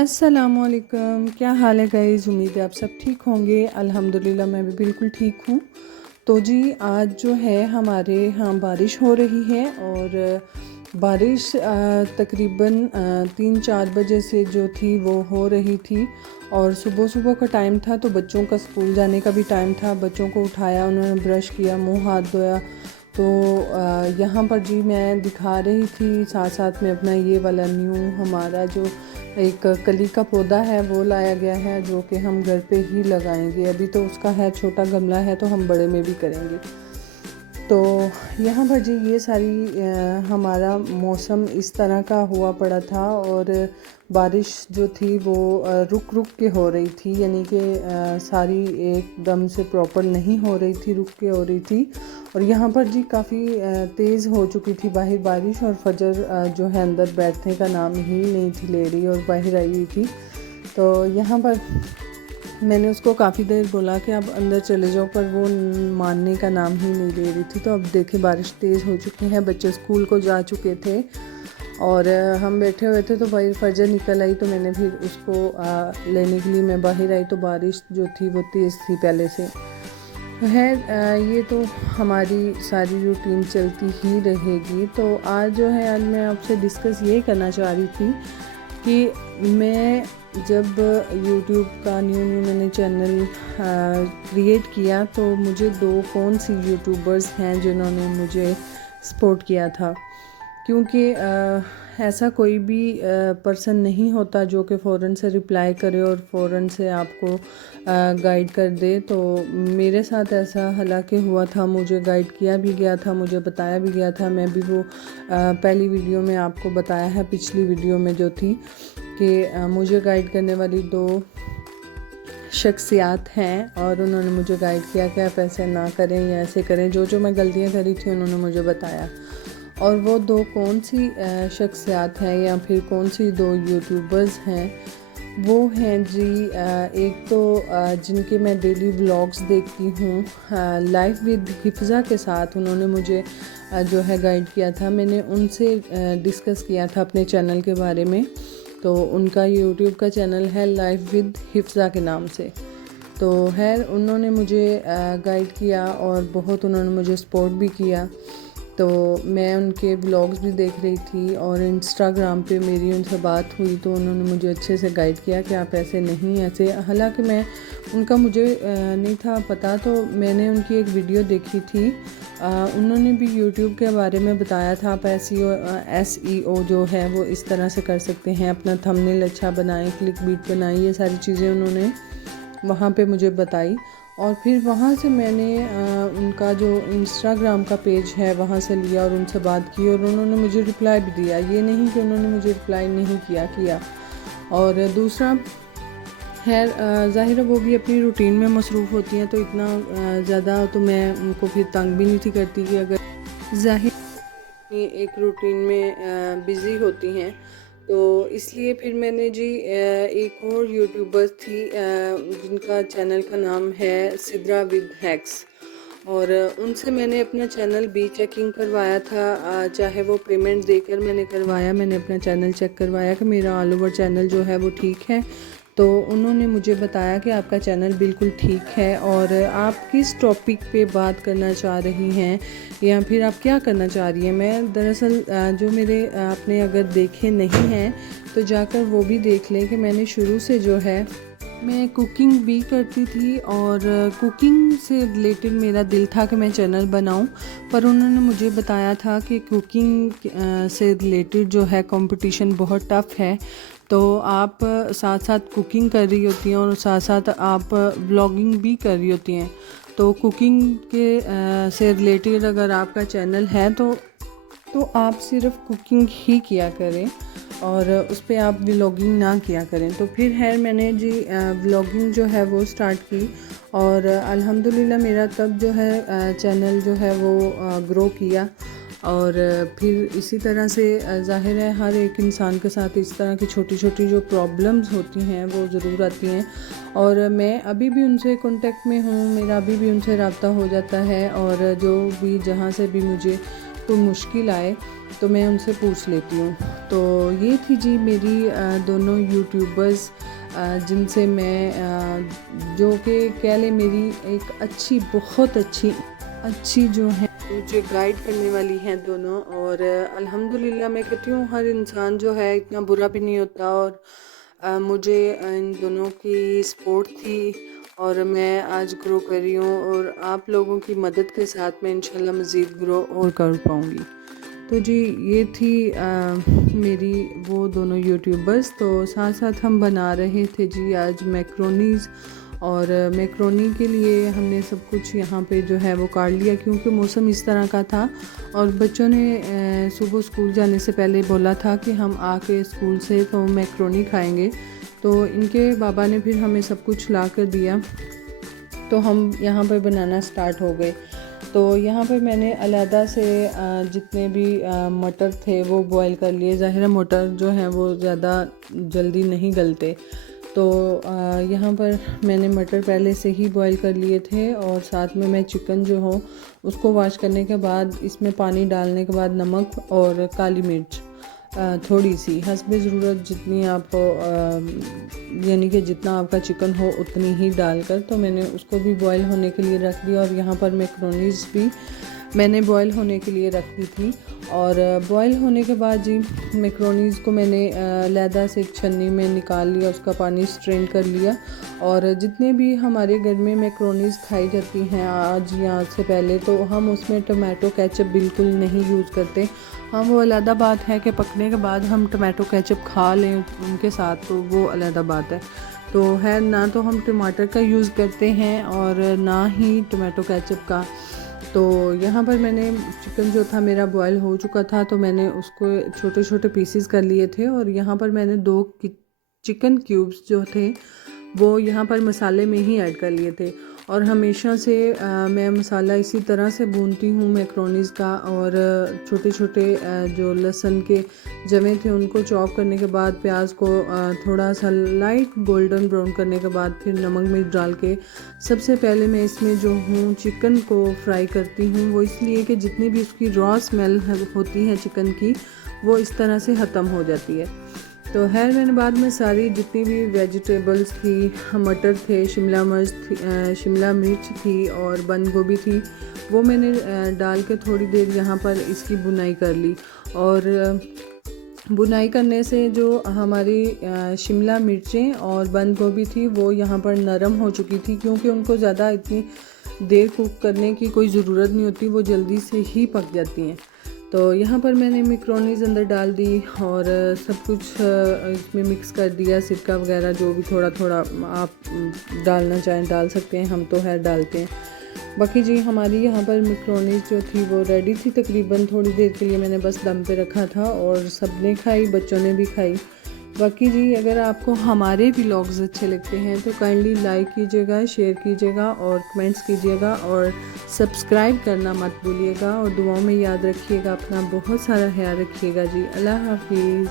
अस्सलामुअलैकुम, क्या हाल है गाइज़। उम्मीद है आप सब ठीक होंगे। अल्हम्दुलिल्लाह मैं भी बिल्कुल ठीक हूँ। तो जी आज जो है हमारे यहाँ बारिश हो रही है और बारिश तकरीबन 3-4 बजे से जो थी वो हो रही थी और सुबह सुबह का टाइम था तो बच्चों का स्कूल जाने का भी टाइम था। बच्चों को उठाया, उन्होंने ब्रश किया, मुंह हाथ धोया। तो यहाँ पर जी मैं दिखा रही थी साथ साथ में अपना ये वाला न्यू हमारा जो एक कली का पौधा है वो लाया गया है जो कि हम घर पे ही लगाएंगे। अभी तो उसका है, छोटा गमला है, तो हम बड़े में भी करेंगे। तो यहाँ पर जी ये सारी हमारा मौसम इस तरह का हुआ पड़ा था और बारिश जो थी वो रुक रुक के हो रही थी, यानी कि सारी एकदम से प्रॉपर नहीं हो रही थी, रुक के हो रही थी। और यहाँ पर जी काफ़ी तेज़ हो चुकी थी बाहर बारिश और फजर जो है अंदर बैठने का नाम ही नहीं थी ले रही और बाहर आई हुई थी। तो यहाँ पर मैंने उसको काफ़ी देर बोला कि आप अंदर चले जाओ, पर वो मानने का नाम ही नहीं ले रही थी। तो अब देखिए बारिश तेज़ हो चुकी है, बच्चे स्कूल को जा चुके थे और हम बैठे हुए थे तो बाहर फजर निकल आई। तो मैंने फिर उसको लेने के लिए मैं बाहर आई तो बारिश जो थी वो तेज़ थी पहले से। है ये तो हमारी सारी रूटीन चलती ही रहेगी। तो आज जो है आज मैं आपसे डिस्कस ये करना चाह रही थी कि मैं जब YouTube का न्यू मैंने चैनल क्रिएट किया तो मुझे कौन सी यूट्यूबर्स हैं जिन्होंने मुझे सपोर्ट किया था। क्योंकि ऐसा कोई भी पर्सन नहीं होता जो कि फ़ौरन से रिप्लाई करे और फ़ौरन से आपको गाइड कर दे। तो मेरे साथ ऐसा हालांकि हुआ था, मुझे गाइड किया भी गया था, मुझे बताया भी गया था। मैं भी वो पहली वीडियो में आपको बताया है, पिछली वीडियो में जो थी कि मुझे गाइड करने वाली 2 शख्सियात हैं और उन्होंने मुझे गाइड किया कि आप ऐसे ना करें या ऐसे करें। जो मैं गलतियां करी थी उन्होंने मुझे बताया। और वो 2 कौन सी शख्सियात हैं या फिर कौन सी 2 यूट्यूबर्स हैं, वो हैं जी एक तो जिनके मैं डेली व्लॉग्स देखती हूँ, लाइफ विद हिफ्ज़ा के साथ उन्होंने मुझे जो है गाइड किया था। मैंने उनसे डिस्कस किया था अपने चैनल के बारे में। तो उनका यूट्यूब का चैनल है लाइफ विद हिफ्ज़ा के नाम से। तो उन्होंने मुझे गाइड किया और बहुत उन्होंने मुझे सपोर्ट भी किया। तो मैं उनके व्लॉग्स भी देख रही थी और इंस्टाग्राम पे मेरी उनसे बात हुई तो उन्होंने मुझे अच्छे से गाइड किया कि आप ऐसे नहीं, ऐसे। हालांकि मैं उनका मुझे नहीं था पता, तो मैंने उनकी एक वीडियो देखी थी। उन्होंने भी यूट्यूब के बारे में बताया था। आप SEO जो है वो इस तरह से कर सकते हैं, अपना थंबनेल अच्छा बनाएं, क्लिक बीट बनाएं, ये सारी चीज़ें उन्होंने वहाँ पे मुझे बताई। और फिर वहाँ से मैंने उनका जो इंस्टाग्राम का पेज है वहाँ से लिया और उनसे बात की और उन्होंने मुझे रिप्लाई भी दिया। ये नहीं कि उन्होंने मुझे रिप्लाई नहीं किया। और दूसरा ज़ाहिर है वो भी अपनी रूटीन में मसरूफ़ होती हैं, तो इतना ज़्यादा तो मैं उनको फिर तंग भी नहीं थी करती कि अगर ज़ाहिर एक रूटीन में बिज़ी होती हैं। तो इसलिए फिर मैंने जी एक और यूट्यूबर थी जिनका चैनल का नाम है सिद्रा विद हैक्स, और उनसे मैंने अपना चैनल भी चेकिंग करवाया था। चाहे वो पेमेंट देकर मैंने करवाया, मैंने अपना चैनल चेक करवाया कि मेरा ऑल ओवर चैनल जो है वो ठीक है। तो उन्होंने मुझे बताया कि आपका चैनल बिल्कुल ठीक है और आप किस टॉपिक पे बात करना चाह रही हैं या फिर आप क्या करना चाह रही हैं। मैं दरअसल जो मेरे आपने अगर देखे नहीं हैं तो जाकर वो भी देख लें कि मैंने शुरू से जो है मैं कुकिंग भी करती थी और कुकिंग से रिलेटेड मेरा दिल था कि मैं चैनल बनाऊं, पर उन्होंने मुझे बताया था कि कुकिंग से रिलेटेड जो है कंपटीशन बहुत टफ़ है। तो आप साथ साथ कुकिंग कर रही होती हैं और साथ साथ आप व्लॉगिंग भी कर रही होती हैं। तो कुकिंग के से रिलेटेड अगर आपका चैनल है तो आप सिर्फ कुकिंग ही किया करें और उस पर आप व्लॉगिंग ना किया करें। तो फिर मैंने जी व्लॉगिंग जो है वो स्टार्ट की और अल्हम्दुलिल्लाह मेरा तब जो है चैनल जो है वो ग्रो किया। और फिर इसी तरह से ज़ाहिर है हर एक इंसान के साथ इस तरह की छोटी छोटी जो प्रॉब्लम्स होती हैं वो ज़रूर आती हैं। और मैं अभी भी उनसे कांटेक्ट में हूँ, मेरा अभी भी उनसे रब्ता हो जाता है और जो भी जहाँ से भी मुझे कोई मुश्किल आए तो मैं उनसे पूछ लेती हूँ। तो ये थी जी मेरी दोनों यूट्यूबर्स जिनसे मैं जो कि कह लें मेरी एक अच्छी बहुत अच्छी जो है मुझे गाइड करने वाली हैं दोनों। और अल्हम्दुलिल्लाह मैं कहती हूँ हर इंसान जो है इतना बुरा भी नहीं होता, और मुझे इन दोनों की सपोर्ट थी और मैं आज ग्रो कर रही हूँ, और आप लोगों की मदद के साथ मैं इंशाल्लाह मज़ीद ग्रो और कर पाऊँगी। तो जी ये थी मेरी वो दोनों यूट्यूबर्स। तो साथ साथ हम बना रहे थे जी आज मैक्रोनीज़, और मैक्रोनी के लिए हमने सब कुछ यहाँ पे जो है वो काट लिया क्योंकि मौसम इस तरह का था, और बच्चों ने सुबह स्कूल जाने से पहले बोला था कि हम आके स्कूल से तो मैक्रोनी खाएंगे। तो इनके बाबा ने फिर हमें सब कुछ ला कर दिया, तो हम यहाँ पर बनाना स्टार्ट हो गए। तो यहाँ पर मैंने अलहदा से जितने भी मटर थे वो बॉईल कर लिए। ज़ाहिर है मटर जो है वो ज़्यादा जल्दी नहीं गलते, तो यहाँ पर मैंने मटर पहले से ही बॉईल कर लिए थे, और साथ में मैं चिकन जो हो उसको वॉश करने के बाद इसमें पानी डालने के बाद नमक और काली मिर्च थोड़ी सी हस्बे ज़रूरत जितनी आप यानी कि जितना आपका चिकन हो उतनी ही डालकर, तो मैंने उसको भी बॉईल होने के लिए रख दिया। और यहाँ पर मैक्रोनीज़ भी मैंने बॉईल होने के लिए रख दी थी। और बॉईल होने के बाद जी मैक्रोनीज़ को मैंने अलहदा से एक छन्नी में निकाल लिया, उसका पानी स्ट्रेन कर लिया। और जितने भी हमारे घर में मैक्रोनीज़ खाई जाती हैं आज या आज से पहले, तो हम उसमें टमाटो केचप बिल्कुल नहीं यूज़ करते। हाँ वो अलहदा बात है कि पकने के बाद हम टमाटो केचप खा लें उनके साथ, तो वो अलहदा बात है। तो है ना, तो हम टमाटर का यूज़ करते हैं और ना ही टमाटो केचप का। तो यहाँ पर मैंने चिकन जो था मेरा बॉयल हो चुका था, तो मैंने उसको छोटे छोटे पीसेस कर लिए थे। और यहाँ पर मैंने 2 चिकन क्यूब्स जो थे वो यहाँ पर मसाले में ही ऐड कर लिए थे। और हमेशा से मैं मसाला इसी तरह से भूनती हूँ मैक्रोनीज़ का। और छोटे छोटे जो लहसुन के जवे थे उनको चॉप करने के बाद प्याज को थोड़ा सा लाइट गोल्डन ब्राउन करने के बाद फिर नमक मिर्च डाल के सबसे पहले मैं इसमें जो हूँ चिकन को फ्राई करती हूँ। वो इसलिए कि जितनी भी उसकी रॉ स्मेल होती है चिकन की वो इस तरह से ख़त्म हो जाती है। तो खैर मैंने बाद में सारी जितनी भी वेजिटेबल्स थी, मटर थे, शिमला मिर्च थी और बंद गोभी थी, वो मैंने डाल के थोड़ी देर यहाँ पर इसकी बुनाई कर ली। और बुनाई करने से जो हमारी शिमला मिर्चें और बंद गोभी थी वो यहाँ पर नरम हो चुकी थी, क्योंकि उनको ज़्यादा इतनी देर कुक करने की कोई ज़रूरत नहीं होती, वो जल्दी से ही पक जाती हैं। तो यहाँ पर मैंने मैक्रोनीज़ अंदर डाल दी और सब कुछ इसमें मिक्स कर दिया। सिरका वगैरह जो भी थोड़ा थोड़ा आप डालना चाहें डाल सकते हैं, हम तो है डालते हैं। बाकी जी हमारी यहाँ पर मैक्रोनीज़ जो थी वो रेडी थी। तकरीबन थोड़ी देर के लिए मैंने बस दम पे रखा था और सब ने खाई, बच्चों ने भी खाई। बाकी जी अगर आपको हमारे व्लॉग्स अच्छे लगते हैं तो काइंडली लाइक कीजिएगा, शेयर कीजिएगा और कमेंट्स कीजिएगा, और सब्सक्राइब करना मत भूलिएगा। और दुआओं में याद रखिएगा, अपना बहुत सारा ख्याल रखिएगा जी। अल्लाह हाफिज़।